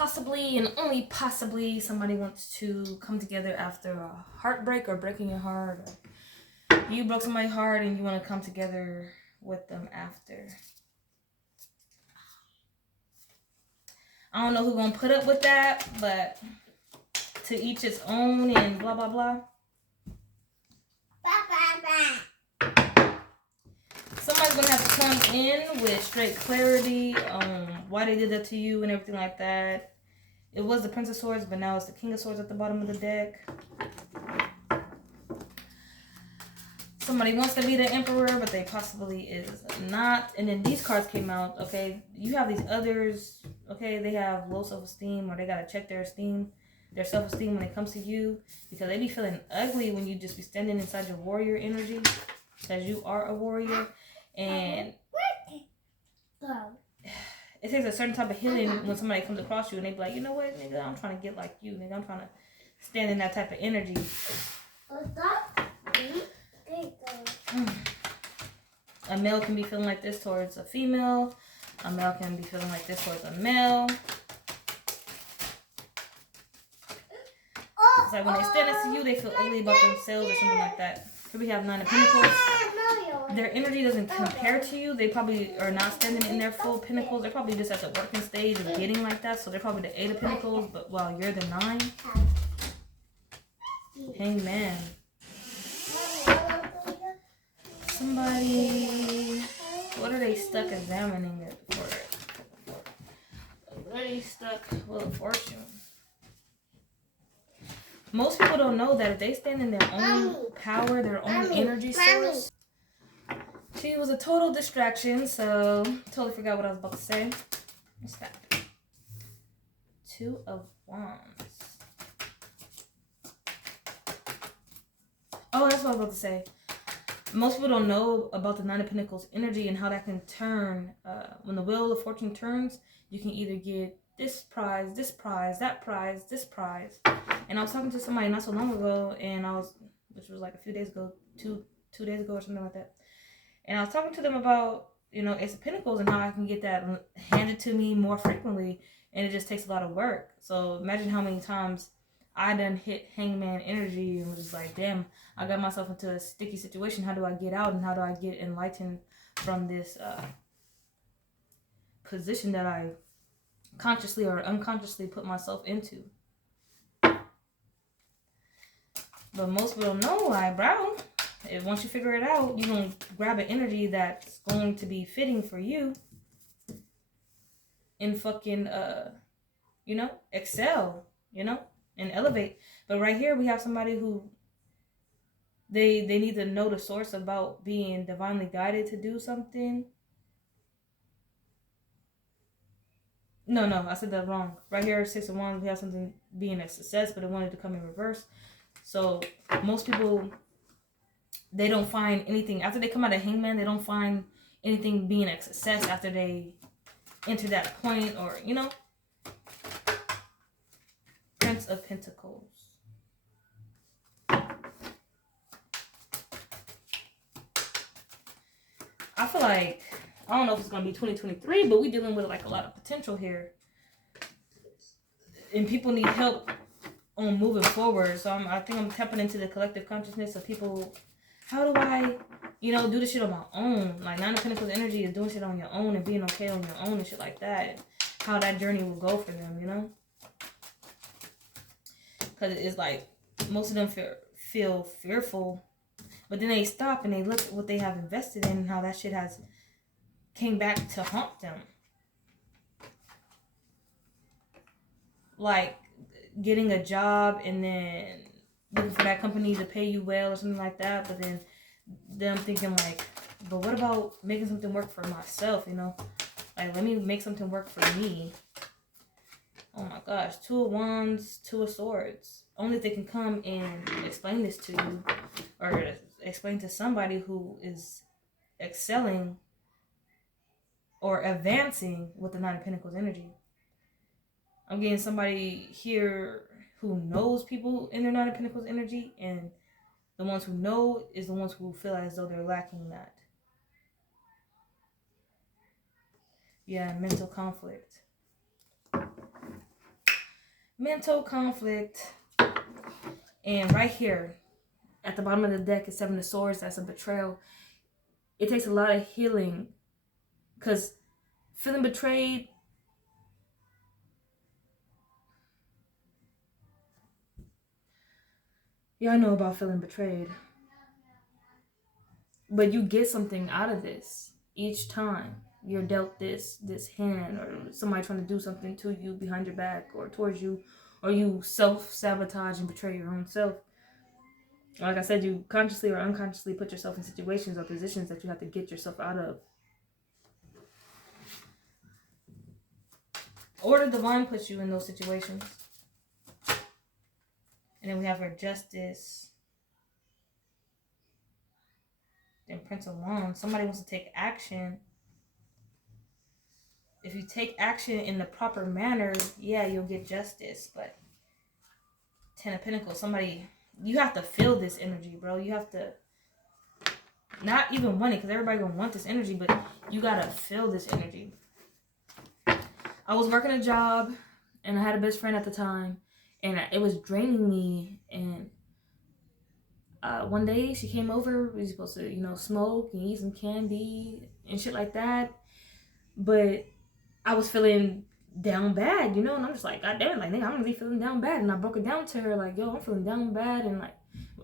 possibly and only possibly somebody wants to come together after a heartbreak or breaking your heart. Or you broke somebody's heart and you want to come together with them after. I don't know who's going to put up with that, but to each its own and blah, blah, blah. Somebody's going to have to come in with straight clarity on why they did that to you and everything like that. It was the Prince of Swords, but now it's the King of Swords at the bottom of the deck. Somebody wants to be the Emperor, but they possibly is not. And then these cards came out, okay? You have these others, okay? They have low self-esteem, or they got to check their esteem, their self-esteem when it comes to you, because they be feeling ugly when you just be standing inside your warrior energy, because you are a warrior. And it takes a certain type of healing when somebody comes across you and they be like, you know what, nigga, I'm trying to get like you, nigga. I'm trying to stand in that type of energy. A male can be feeling like this towards a female. A male can be feeling like this towards a male. It's like when they stand next to you, they feel ugly about themselves or something like that. Here we have Nine of Pentacles. Their energy doesn't compare to you. They probably are not standing in their full pentacles. They're probably just at the working stage of getting like that. So they're probably the 8 of Pentacles, but while you're the 9. Hangman. Somebody, what are they stuck examining it for? What are they stuck? Wheel of Fortune. Most people don't know that if they stand in their own power, their own energy source. She was a total distraction, so totally forgot what I was about to say. What's that? 2 of Wands. Oh, that's what I was about to say. Most people don't know about the 9 of Pentacles energy and how that can turn. When the Wheel of Fortune turns, you can either get this prize, that prize, this prize. And I was talking to somebody not so long ago, and which was like a few days ago, two days ago or something like that. And I was talking to them about, Ace of Pentacles and how I can get that handed to me more frequently, and it just takes a lot of work. So imagine how many times I done hit Hangman energy and was just like, damn, I got myself into a sticky situation. How do I get out, and how do I get enlightened from this position that I consciously or unconsciously put myself into? But most people don't know, eyebrow. If once you figure it out, you're going to grab an energy that's going to be fitting for you and fucking, excel, and elevate. But right here, we have somebody who they need to know the source about being divinely guided to do something. No, I said that wrong. Right here, 6 of Wands, we have something being a success, but it wanted to come in reverse. So most people, they don't find anything after they come out of Hangman. They don't find anything being a success after they enter that point, or Prince of Pentacles. I feel like, I don't know if it's gonna be 2023, but we're dealing with like a lot of potential here, and people need help on moving forward. So I think I'm tapping into the collective consciousness of people. How do I, do this shit on my own? Like 9 of Pentacles energy is doing shit on your own and being okay on your own and shit like that. And how that journey will go for them, Because it's like most of them feel fearful, but then they stop and they look at what they have invested in and how that shit has came back to haunt them. Like getting a job and then looking for that company to pay you well or something like that, but then them thinking like, but what about making something work for myself, Like, let me make something work for me. Oh my gosh, 2 of Wands, 2 of Swords. Only if they can come and explain this to you, or explain to somebody who is excelling or advancing with the 9 of Pentacles energy. I'm getting somebody here who knows people in their 9 of Pentacles energy, and the ones who know is the ones who feel as though they're lacking that. Yeah, mental conflict. mental conflict. And right here at the bottom of the deck is Seven of Swords. That's a betrayal. It takes a lot of healing, because feeling betrayed, yeah, I know about feeling betrayed, but you get something out of this each time you're dealt this hand, or somebody trying to do something to you behind your back or towards you, or you self-sabotage and betray your own self. Like I said, you consciously or unconsciously put yourself in situations or positions that you have to get yourself out of. Or the divine puts you in those situations. And then we have her Justice. Then Prince of Wands. Somebody wants to take action. If you take action in the proper manner, yeah, you'll get justice. But Ten of Pentacles, somebody, you have to feel this energy, bro. You have to not even want it, because everybody gonna want this energy, but you gotta feel this energy. I was working a job, and I had a best friend at the time, and it was draining me. And one day she came over. We were supposed to, smoke and eat some candy and shit like that. But I was feeling down bad, and I'm just like, God damn it, like, nigga, I'm really feeling down bad. And I broke it down to her, like, yo, I'm feeling down bad. And like,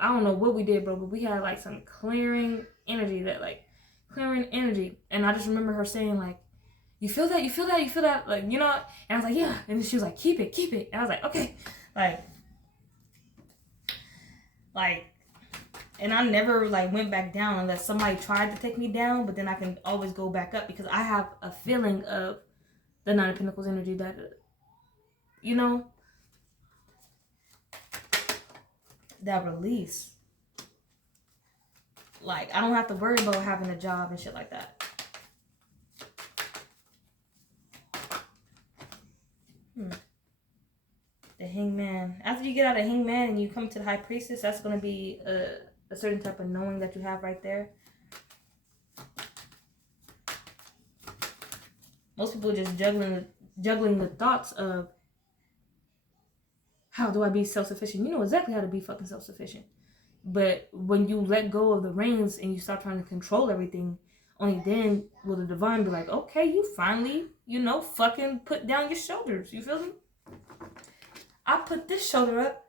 I don't know what we did, bro, but we had like some clearing energy. And I just remember her saying, like, you feel that, like, and I was like, yeah. And she was like, keep it. And I was like, okay. Like, and I never like went back down unless somebody tried to take me down, but then I can always go back up, because I have a feeling of the Nine of Pentacles energy that, that release. Like, I don't have to worry about having a job and shit like that. The Hangman. After you get out of Hangman and you come to the High Priestess, that's going to be a certain type of knowing that you have right there. Most people are just juggling the thoughts of, how do I be self-sufficient? You know exactly how to be fucking self-sufficient. But when you let go of the reins and you start trying to control everything, only then will the divine be like, okay, you finally, fucking put down your shoulders. You feel me? I put this shoulder up,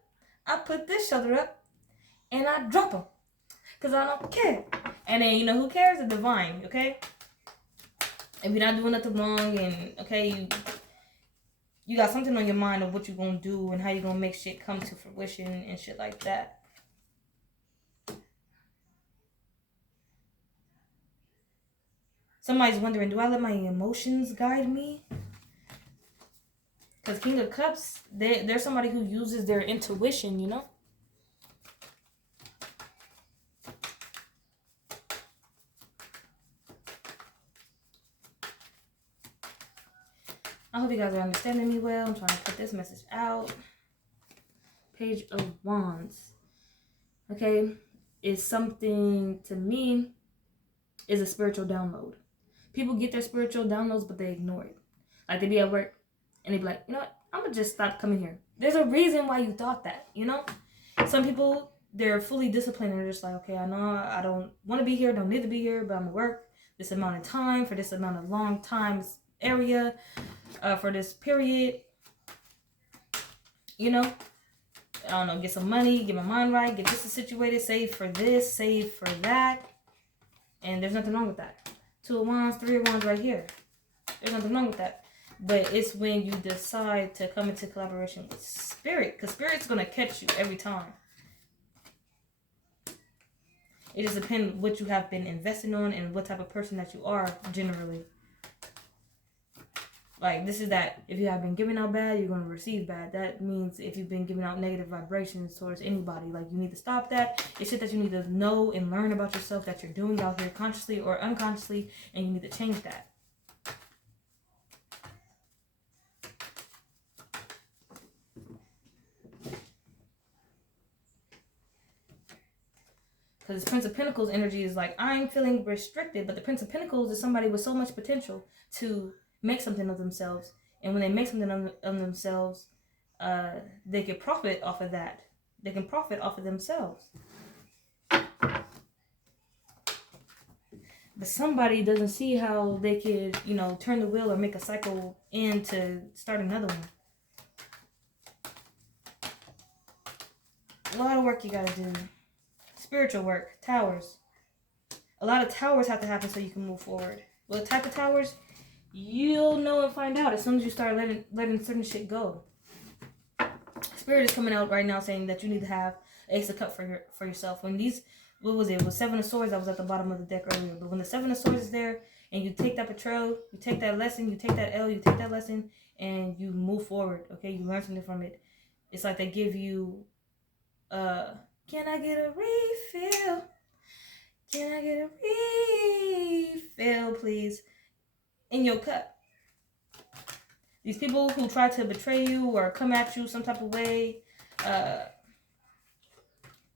and I drop them, because I don't care. And then, who cares? The divine, okay? If you're not doing nothing wrong, and, okay, you got something on your mind of what you're going to do and how you're going to make shit come to fruition and shit like that. Somebody's wondering, do I let my emotions guide me? Because King of Cups, they're somebody who uses their intuition, I hope you guys are understanding me well. I'm trying to put this message out. Page of Wands. Okay? Is something, to me, is a spiritual download. People get their spiritual downloads, but they ignore it. Like, they be at work, and they be like, you know what? I'm going to just stop coming here. There's a reason why you thought that, Some people, they're fully disciplined, and they're just like, okay, I know I don't want to be here, don't need to be here, but I'm going to work this amount of time for this amount of long times area, for this period. I don't know, get some money, get my mind right, get this situated, save for this, save for that. And there's nothing wrong with that. Two of Wands, Three of Wands right here. There's nothing wrong with that. But it's when you decide to come into collaboration with Spirit, because Spirit's going to catch you every time. It just depends what you have been investing on and what type of person that you are generally. Like, this is that if you have been giving out bad, you're going to receive bad. That means if you've been giving out negative vibrations towards anybody, like, you need to stop that. It's shit that you need to know and learn about yourself that you're doing out here consciously or unconsciously, and you need to change that. Because this Prince of Pentacles energy is like, I'm feeling restricted, but the Prince of Pentacles is somebody with so much potential to make something of themselves. And when they make something of themselves, they can profit off of that. They can profit off of themselves. But somebody doesn't see how they could, you know, turn the wheel or make a cycle in to start another one. A lot of work you gotta do. Spiritual work. Towers. A lot of towers have to happen so you can move forward. What type of towers? You'll know and find out as soon as you start letting certain shit go. Spirit is coming out right now saying that you need to have Ace of Cups for yourself. When these, what was it? It was Seven of Swords that was at the bottom of the deck earlier. But when the Seven of Swords is there and you take that betrayal, you take that lesson, you take that L, you take that lesson, and you move forward. Okay, you learn something from it. It's like they give you, can I get a refill? Can I get a refill, please? In your cup. These people who try to betray you or come at you some type of way, they're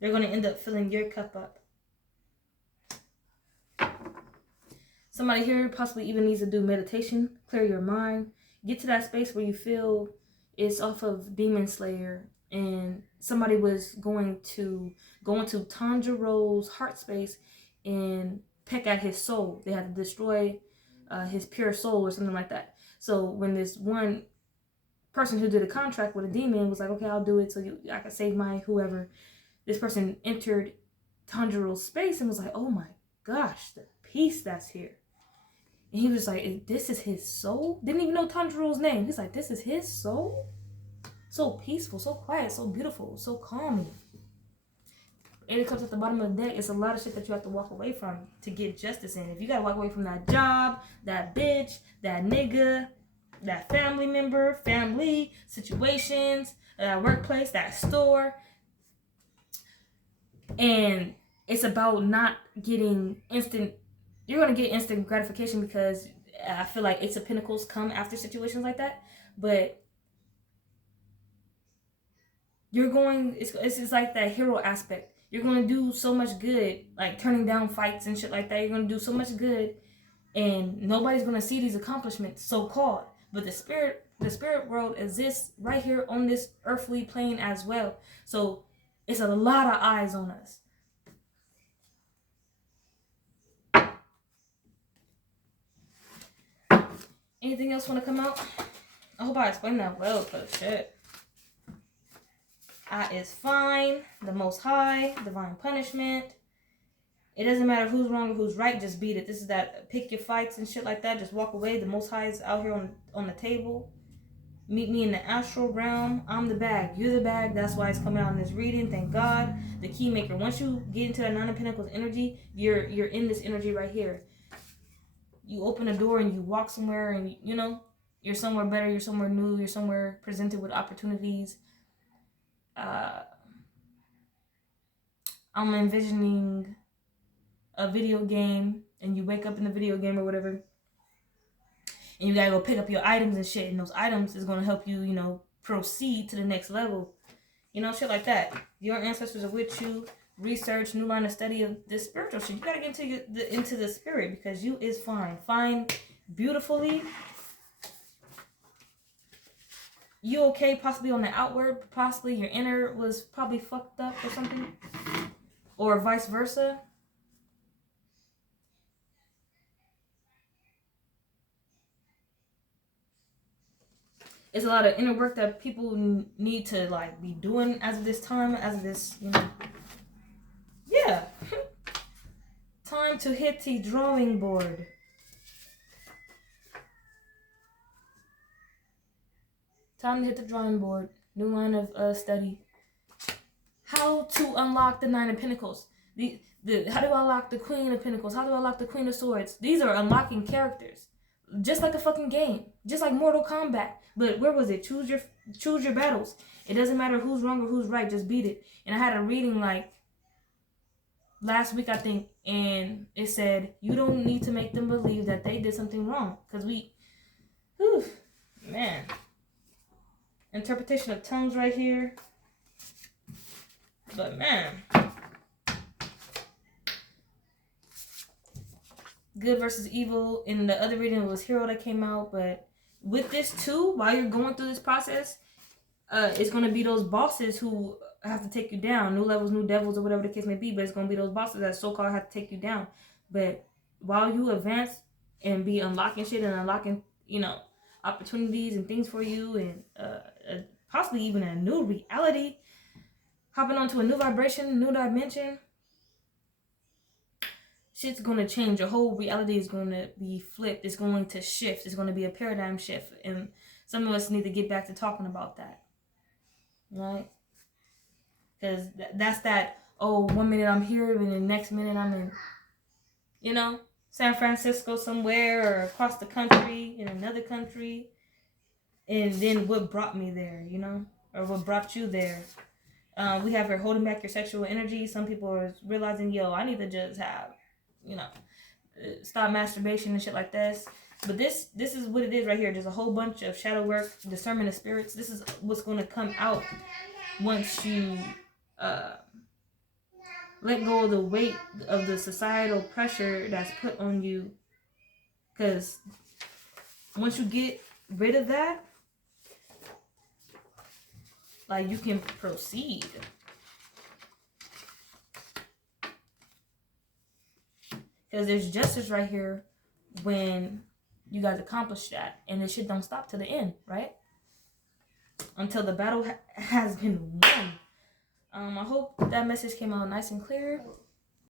going to end up filling your cup up. Somebody here possibly even needs to do meditation, clear your mind, get to that space where you feel it's off of Demon Slayer, and somebody was going to go into Tanjiro's heart space and peck at his soul. They had to destroy his pure soul or something like that. So when this one person who did a contract with a demon was like, okay, I'll do it so I can save my whoever, this person entered Tanjiro's space and was like, oh my gosh, the peace that's here. And he was like, this is his soul? Didn't even know Tanjiro's name. He's like, this is his soul? So peaceful, so quiet, so beautiful, so calming. And it comes at the bottom of the deck. It's a lot of shit that you have to walk away from to get justice in. If you gotta walk away from that job, that bitch, that nigga, that family member, family, situations, that workplace, that store. And it's about not getting instant, you're gonna get instant gratification because I feel like Ace of Pentacles come after situations like that. But you're going, it's like that hero aspect. You're going to do so much good, like turning down fights and shit like that. You're going to do so much good, and nobody's going to see these accomplishments, so-called. But the spirit world exists right here on this earthly plane as well. So it's a lot of eyes on us. Anything else want to come out? I hope I explained that well, because shit. I is fine, the Most High, divine punishment. It doesn't matter who's wrong or who's right, just beat it. This is that pick your fights and shit like that. Just walk away. The Most High is out here on the table. Meet me in the astral realm. I'm the bag. You're the bag. That's why it's coming out in this reading. Thank God. The key maker. Once you get into that Nine of Pentacles energy, you're in this energy right here. You open a door and you walk somewhere and, you know, you're somewhere better. You're somewhere new. You're somewhere presented with opportunities. I'm envisioning a video game and you wake up in the video game or whatever and you gotta go pick up your items and shit, and those items is gonna help you, you know, proceed to the next level, you know, shit like that. Your ancestors are with you. Research, new line of study of this spiritual shit. You gotta get into the spirit, because you is fine beautifully. You okay possibly on the outward, possibly your inner was probably fucked up or something, or vice versa. It's a lot of inner work that people need to like be doing as of this time, as of this, you know. Yeah. Time to hit the drawing board. Time to hit the drawing board. New line of study. How to unlock the Nine of Pentacles. How do I unlock the Queen of Pentacles? How do I unlock the Queen of Swords? These are unlocking characters. Just like a fucking game. Just like Mortal Kombat. But where was it? Choose your battles. It doesn't matter who's wrong or who's right. Just beat it. And I had a reading like last week, I think. And it said, you don't need to make them believe that they did something wrong. Because man. Interpretation of tongues right here. But man. Good versus evil. In the other reading, it was hero that came out. But with this too, while you're going through this process, it's gonna be those bosses who have to take you down, new levels, new devils, or whatever the case may be. But it's gonna be those bosses that so-called have to take you down. But while you advance and be unlocking shit and unlocking, opportunities and things for you, and possibly even a new reality, hopping onto a new vibration, new dimension, shit's gonna change. Your whole reality is gonna be flipped. It's going to shift. It's gonna be a paradigm shift, and some of us need to get back to talking about that, right? Because that's that. Oh, 1 minute I'm here, and the next minute I'm in, San Francisco somewhere, or across the country in another country, and then what brought me there, or what brought you there. We have her holding back your sexual energy. Some people are realizing, yo, I need to just have, stop masturbation and shit like this. But this is what it is right here. There's a whole bunch of shadow work, discernment of spirits. This is what's going to come out once you let go of the weight of the societal pressure that's put on you. Because once you get rid of that, like, you can proceed. Because there's justice right here when you guys accomplish that. And this shit don't stop to the end, right? Until the battle has been won. I hope that message came out nice and clear.